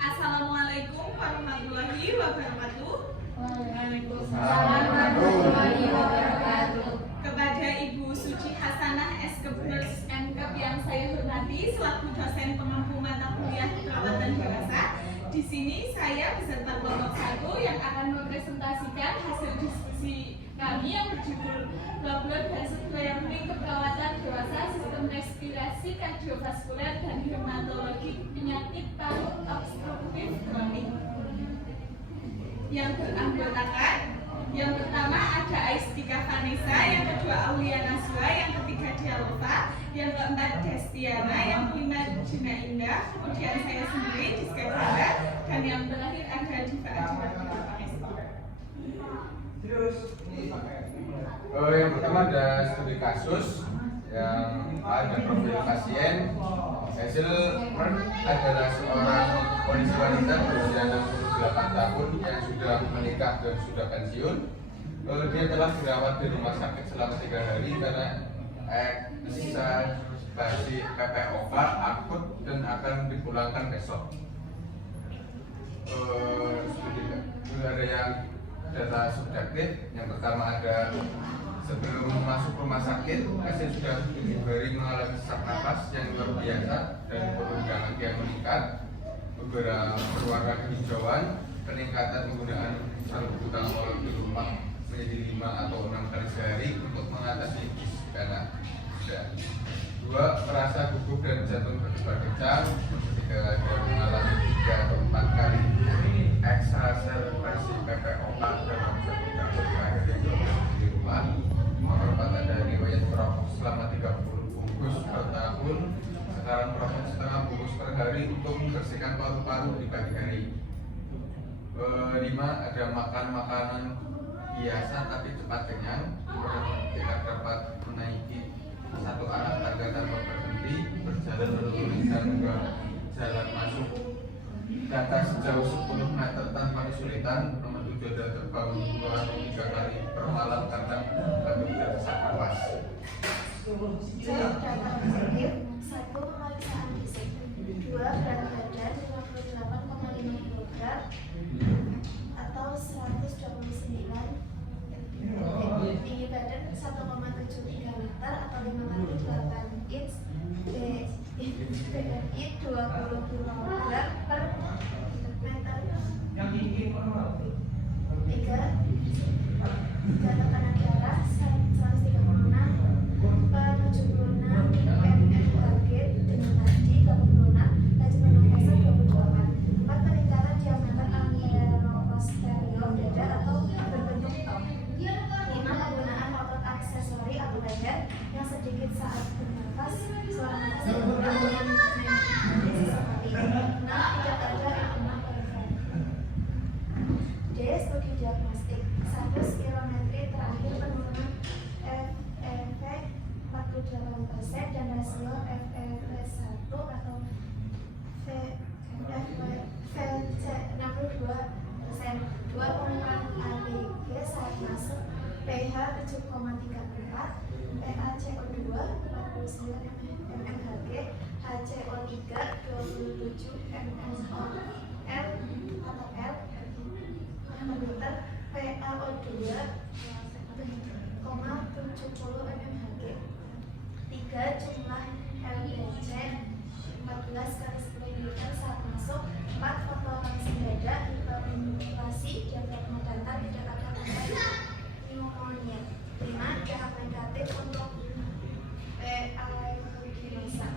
Assalamualaikum warahmatullahi wabarakatuh. Waalaikumsalam warahmatullahi wabarakatuh. Kepada Ibu Suci Hasanah S. M.Kep yang saya hormati selaku dosen pengampu mata kuliah perawatan dewasa, di sini saya beserta kelompok 1 yang akan mempresentasikan hasil diskusi kami yang berjudul Bobot dan Learning Keperawatan Dewasa Sistem Respirasi Kardiovaskuler dan Hematologi Penyakit Paru Obstruktif Kronik, yang beranggotakan yang pertama ada Aistika Vanessa, yang kedua Aulia Naswa, yang ketiga Dialova, yang keempat Destiana, yang kelima Jina Indah, kemudian saya sendiri Diska Jara, dan yang terakhir ada Diva Adira. Yang pertama ada studi kasus yang ada profil pasien. Hasil adalah seorang kondisi wanita berusia 68 tahun yang sudah menikah dan sudah pensiun. Dia telah dirawat di rumah sakit selama 3 hari karena eksasperasi PPOK akut dan akan dipulangkan besok. Ada yang data subjektif. Yang pertama ada sebelum masuk rumah sakit, pasien sudah diberi mengalami sesak napas yang luar biasa dan perundangan yang meningkat, beberapa berwarna kehijauan, peningkatan penggunaan salbutamol di rumah menjadi 5 atau 6 kali sehari untuk mengatasi dispena. 2. Merasa gugup dan jantung berdebar kencang. 3. Ada mengalami 3 atau 4 kali eksaserbasi PPOK dalam satu tahun terakhir yang dilakukan di rumah. Nomor 4 ada riwayat merokok selama 30 bungkus per tahun. Sekarang merokok setengah bungkus per hari untuk membersihkan paru-paru di pagi hari. 5. Ada makan makanan biasa tapi cepat kenyang. Tidak dapat menaiki satu anak tangga tanpa berhenti, berjalan bertulis dan juga jalan masuk data sejauh 10 meter tanpa kesulitan. Nomor 7 ada terbangun 2 atau 3 kali per malam karena batuk dan sesak napas. Jawab data positif. 1. Pemeriksaan fisik. 2. Berat badan 58,5 kg atau 129. Tinggi badan 1,73 meter atau 5 kali 8 inch. BMI 20 kg per meter. 3. Tekanan darah 136 per 76 mmHg dengan nadi 26, laju pernapasan 28. 4. Peningkatan diameter anteroposterior dada atau berbentuk top. 5. Penggunaan otot aksesori atau leher yang sedikit saat bernafas, suara nafas berkurang dengan sesekali. 6. Tidak ada edema periferi. D. Studi diagnostik. 1. Spirometri terakhir penurunan FEV 48% dan rasio FEV1 atau VC 62%. 2. Pengumuman ABG saat masuk pH 7,34, PaCO2 49 mmHg, HCO3 27 mmol atau L per liter, PaO2 0,70 mmHg. 3. Jumlah LPC 14 kali 10 liter saat masuk. 4. Faktor langsing dada, hiperventilasi, diafragma datar, tidak ada tanda pneumonia. 5. PH negatif untuk PaEuginasa.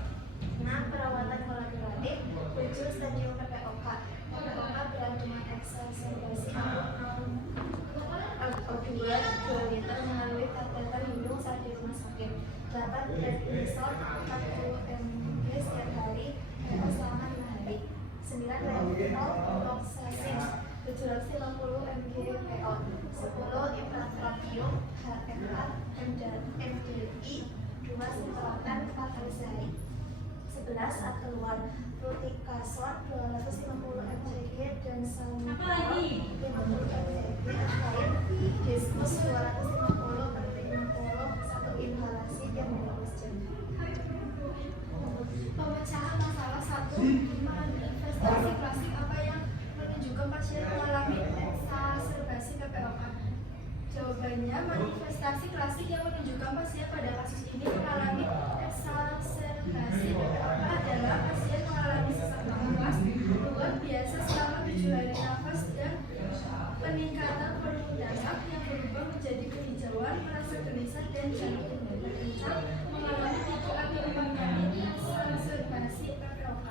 6. Perawatan kolaboratif. 7. Stadium PPOK. PPOK berandungan eksaserbasi O2 2 liter melalui kateter hidung saat di rumah sakit. 8. Prednisone 40 mg setiap hari selama 5 hari. 9. Levothyroxine 750 mg PO. 10. Impratropium HFA MDI 2 setelatan 4 kali sehari. 11. Saat keluar Fluticasone 250 mg dan salmeterol 50 mg lain. Diskus 250 per 50 satu inhalasi tiap 12 jam. Pemecahan masalah 1. Investasi klasik apa gelisah dan jantung berdenyut mengalami 3 atau 4 kali observasi PPOK.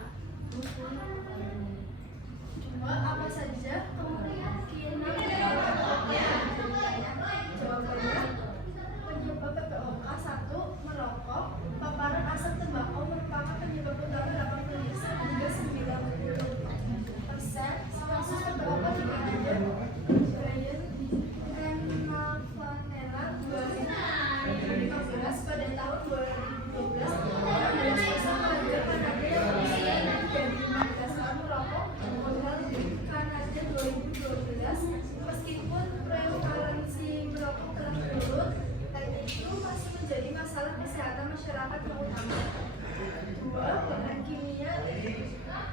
2. Apa saja kemungkinan jawabannya penyebab PPOK. 1. Merokok. Paparan asap tembakau merupakan penyebab utama 80 hingga 90% kasus PPOK di Kanada. Brian Canavanella 2015 pada tahun 2012 16% warga Kanada yang berusia dari 15 tahun merokok. Modal Kanada 2012 meskipun prevalensi merokok telah menurun, tapi itu masih menjadi masalah kesehatan masyarakat yang utama. 2. Bahan kimia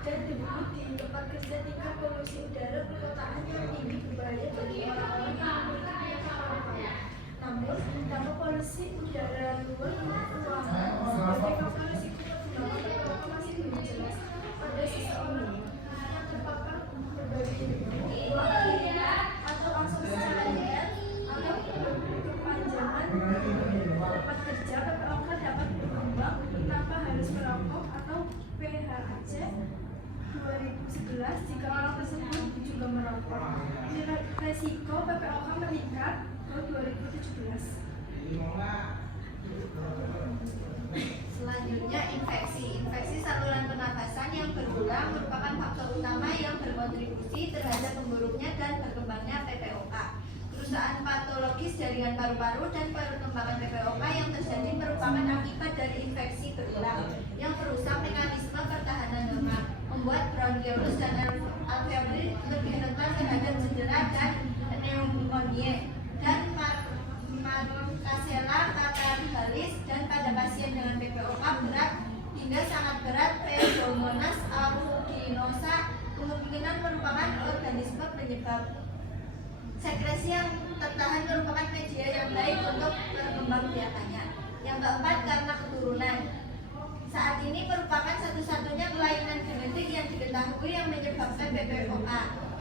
dan debu di tempat kerja. 3. Polusi udara perkotaan yang tinggi berbahaya bagi orang-orang yang memiliki paru-paru. Namun, dampak polusi udara luar ruangan sebagai faktor risiko perkembangan PPOK masih belum jelas pada seseorang yang terpapar berbagai waktu atau asosiasi atau kepanjangan tempat kerja. PPOK dapat berkembang tanpa harus merokok atau PHAC 2011 jika orang tersebut juga merokok. Resiko PPOK meningkat ke 2017. Selanjutnya infeksi saluran pernafasan yang berulang merupakan faktor utama yang berkontribusi terhadap memburuknya dan berkembangnya PPOK. Kerusakan patologis jaringan paru-paru dan perkembangan PPOK yang terjadi merupakan akibat dari infeksi berulang yang merusak mekanisme pertahanan lemak, membuat bronkiolus dan alveoli lebih rentan terhadap cedera dan pneumonia dan Marcasella catarrhalis, dan pada pasien dengan PPOK berat hingga sangat berat Pseudomonas aeruginosa kemungkinan merupakan organisme penyebab. Sekresi yang tertahan merupakan media yang baik untuk berkembang biakannya. Yang keempat, karena keturunan. Saat ini merupakan satu-satunya kelainan genetik yang diketahui yang menyebabkan PPOK.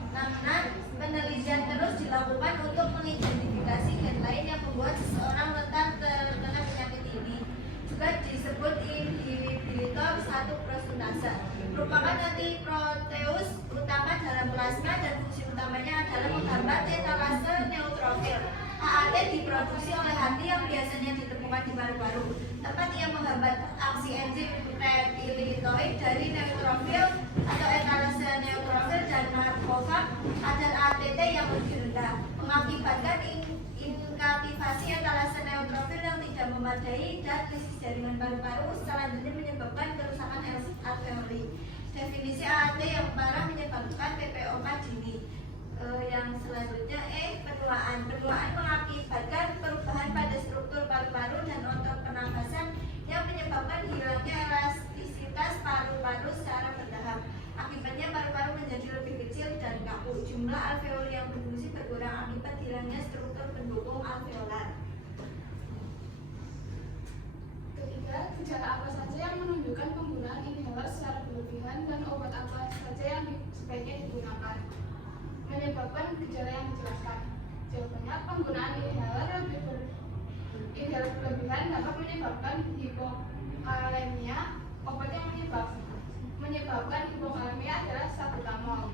Namun, penelitian terus dilakukan untuk mengidentifikasi gen lain yang membuat seseorang rentan terkena penyakit ini. Juga disebut inhibitor 1 protease. Merupakan antiproteus utama dalam plasma dan fungsi utamanya adalah menghambat etalase neutrofil. AAT diproduksi oleh hati yang biasanya ditemukan di paru-paru. Tempat yang menghambat aksi enzim peptidioid dari neutrofil atau etalase neutrofil dan makrofag adalah ATT yang lebih rendah, mengakibatkan inaktivasi etalase neutrofil yang tidak memadai dan krisis jaringan paru-paru, selanjutnya menyebabkan kerusakan alveoli. Definisi AAT yang parah menyebabkan PPOK dini. Yang selanjutnya penuaan. Penuaan mengakibatkan perubahan pada struktur paru-paru dan otot pernafasan yang menyebabkan hilangnya elastisitas paru-paru secara bertahap. Akibatnya paru-paru menjadi lebih kecil dan kaku. Jumlah alveoli yang berfungsi berkurang akibat hilangnya struktur pendukung alveolar. Ketiga, gejala apa saja yang menunjukkan penggunaan inhaler secara berlebihan dan obat apa saja yang sebaiknya digunakan. Menyebabkan gejala yang dijelaskan. Jawabannya, penggunaan inhaler berlebihan dapat menyebabkan hipokalemia. Obat yang menyebabkan hipokalemia adalah salbutamol.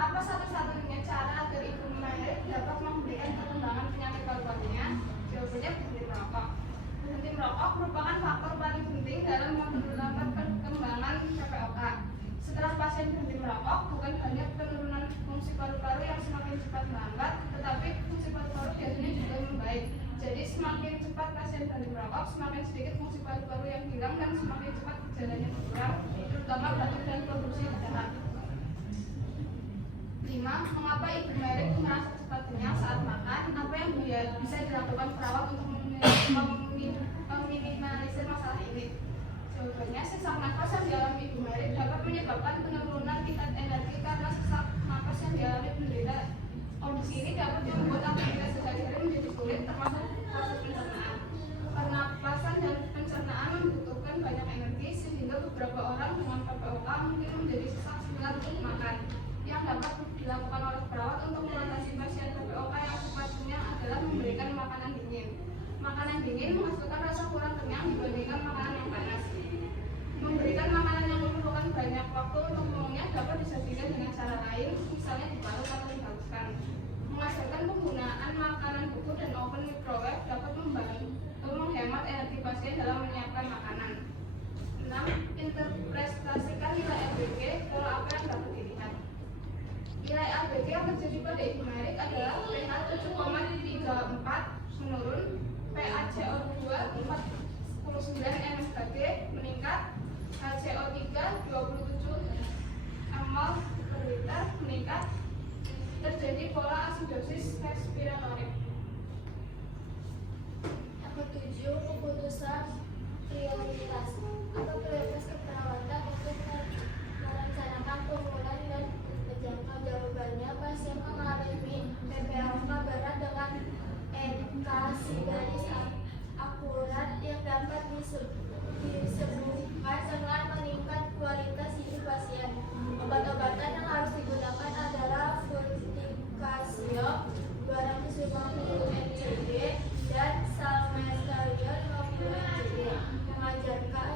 Apa satu-satunya cara agar ibu Mary dapat menghentikan perkembangan penyakit paru-parunya? Jawabannya berhenti merokok. Berhenti merokok merupakan faktor paling penting dalam memperlambat perkembangan PPOK. Setelah pasien berhenti merokok, bukan hanya penurunan fungsi paru-paru yang semakin cepat melambat, tetapi fungsi paru-paru biasanya juga membaik. Jadi semakin cepat pasien berhenti merokok, semakin sedikit fungsi paru-paru yang hilang dan semakin cepat gejalanya berkurang, terutama batuk dan produksi darah. 5. Mengapa Ibu Mary merasa cepat kenyang saat makan? Apa yang bisa dilakukan perawat untuk meminimalisir masalah ini? Jawabannya, sesak nafas yang dialami Ibu Mary dapat menyebabkan penurunan tingkat energi karena sesak nafas yang dialami penderita. Kondisi ini dapat membuat aktivitas sehari-hari menjadi sulit, termasuk proses pencernaan. Pernapasan dan pencernaan membutuhkan banyak energi, sehingga beberapa orang dengan PPOK mungkin menjadi sesak setelah makan. Yang dapat dilakukan oleh perawat untuk mengatasi pasien PPOK yang cepat kenyang adalah memberikan makanan dingin. makanan dingin menghasilkan rasa kurang kenyang dibandingkan makanan yang panas. Memberikan makanan yang memerlukan banyak waktu untuk mengunyah dapat disajikan dengan cara lain, misalnya diparut atau dihaluskan. Menghasilkan penggunaan makanan beku dan oven microwave dapat membantu menghemat energi pasien dalam menyiapkan makanan. 6. Interpretasikan nilai ABG. Pola apa yang dapat dilihat? Nilai ABG yang terjadi pada ibu Merik adalah pH 7,34 menurun, PaCO2 49 mSKD meningkat, HCO3 27 mol per liter meningkat, terjadi pola asidosis respiratorik. Yang ketujuh, keputusan prioritas atau prioritas keperawatan untuk merencanakan pemulihan dan menjangkau. Jawabannya, pasien mengalami PPOK berat dengan NK akurat yang dapat disembuhkan dengan meningkat kualitas hidup pasien. Obat-obatan yang harus digunakan adalah fluticasone 250 mcg dan salmeterol 50 mcg. Mengajarkan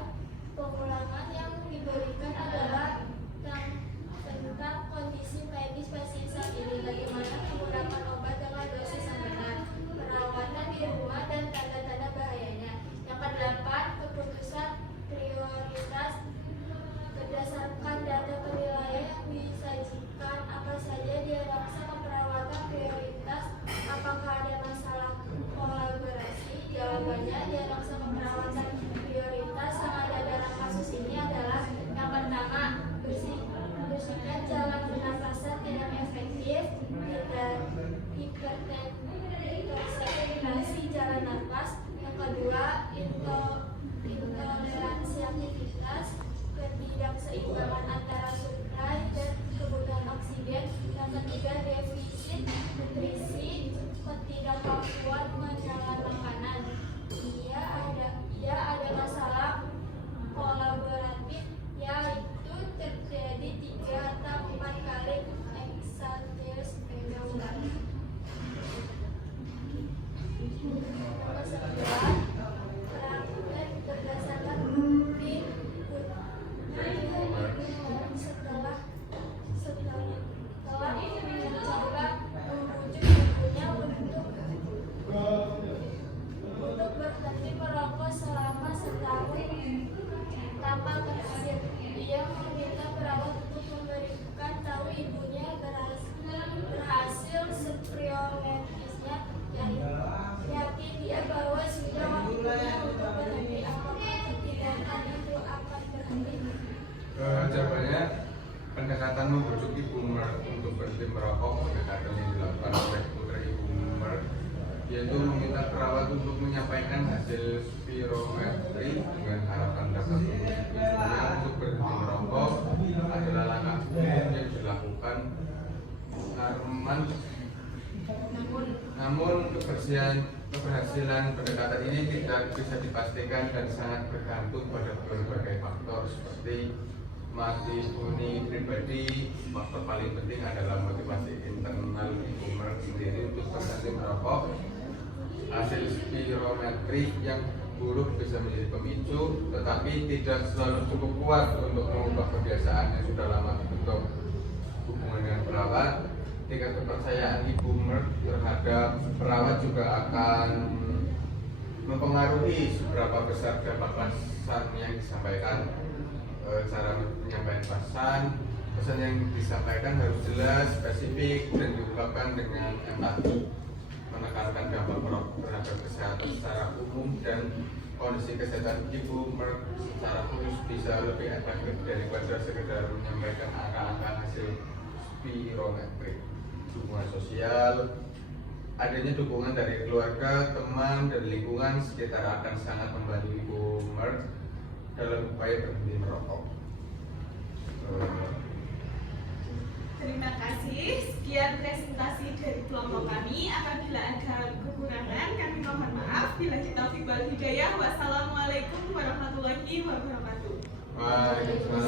pengulangan yang diberikan adalah tentang kondisi medis pasien saat ini, bagaimana menggunakan obat dengan dosis yang benar, perawatan di rumah dan tanda-tanda bahayanya. Yang kedelapan, keputusan prioritas berdasarkan data penilaian yang disajikan. Apa saja diraksa keperawatan prioritas? Apakah ada masalah kolaborasi? Jawabannya, diraksa keperawatan prioritas yang ada dalam kasus ini adalah yang pertama, bersihkan jalan pernapasan tidak efektif, hipertensi jalan nafas. Yang kedua, intoleransi aktivitas, ketidakseimbangan antara suplai dan kebutuhan oksigen. Yang ketiga, defisit nutrisi, ketidakmampuan mencerna makanan. Dia ada masalah kolaboratif, yaitu terjadi 3 atau 4 kali exalteris penggaulan. Nomor 9, praktek berdasarkan bukti setelah mencoba membujuk ibunya untuk berhenti merokok selama setahun tanpa berhasil. Dia meminta perawat untuk memberikan tahu ibunya berhasil spirometisnya, yakin dia bahwa sudah waktunya untuk berhenti. Apakah ketidakkan itu akan berhenti? Jawabannya, pendekatan membujuk ibu untuk berhenti merokok, pendekatan yang dilakukan oleh putra ibu yaitu meminta perawat untuk menyampaikan hasil spirometri dengan harapan dapat membujuk ibunya untuk berhenti merokok adalah langkah umum yang dilakukan namun keberhasilan pendekatan ini tidak bisa dipastikan dan sangat bergantung pada berbagai faktor seperti motivasi pribadi. Faktor paling penting adalah motivasi internal ibu sendiri untuk berhenti merokok. Hasil spirometri yang buruk bisa menjadi pemicu, tetapi tidak selalu cukup kuat untuk mengubah kebiasaan yang sudah lama terbentuk. Hubungan dengan perawat, tingkat kepercayaan ibu terhadap perawat juga akan mempengaruhi seberapa besar dampak pesan yang disampaikan. Cara menyampaikan pesan yang disampaikan harus jelas, spesifik, dan diungkapkan dengan empati, menekankan dampak merokok terhadap kesehatan secara umum dan kondisi kesehatan ibu secara khusus bisa lebih efektif daripada sekedar menyampaikan angka-angka hasil spirometri. Dukungan sosial, adanya dukungan dari keluarga, teman, dan lingkungan sekitar akan sangat membantu ibu dalam upaya berhenti merokok. Terima kasih. Sekian presentasi dari kelompok kami. Apabila ada kekurangan, kami mohon maaf. Bila kita wal hidayah. Wassalamualaikum warahmatullahi wabarakatuh. Waalaikumsalam.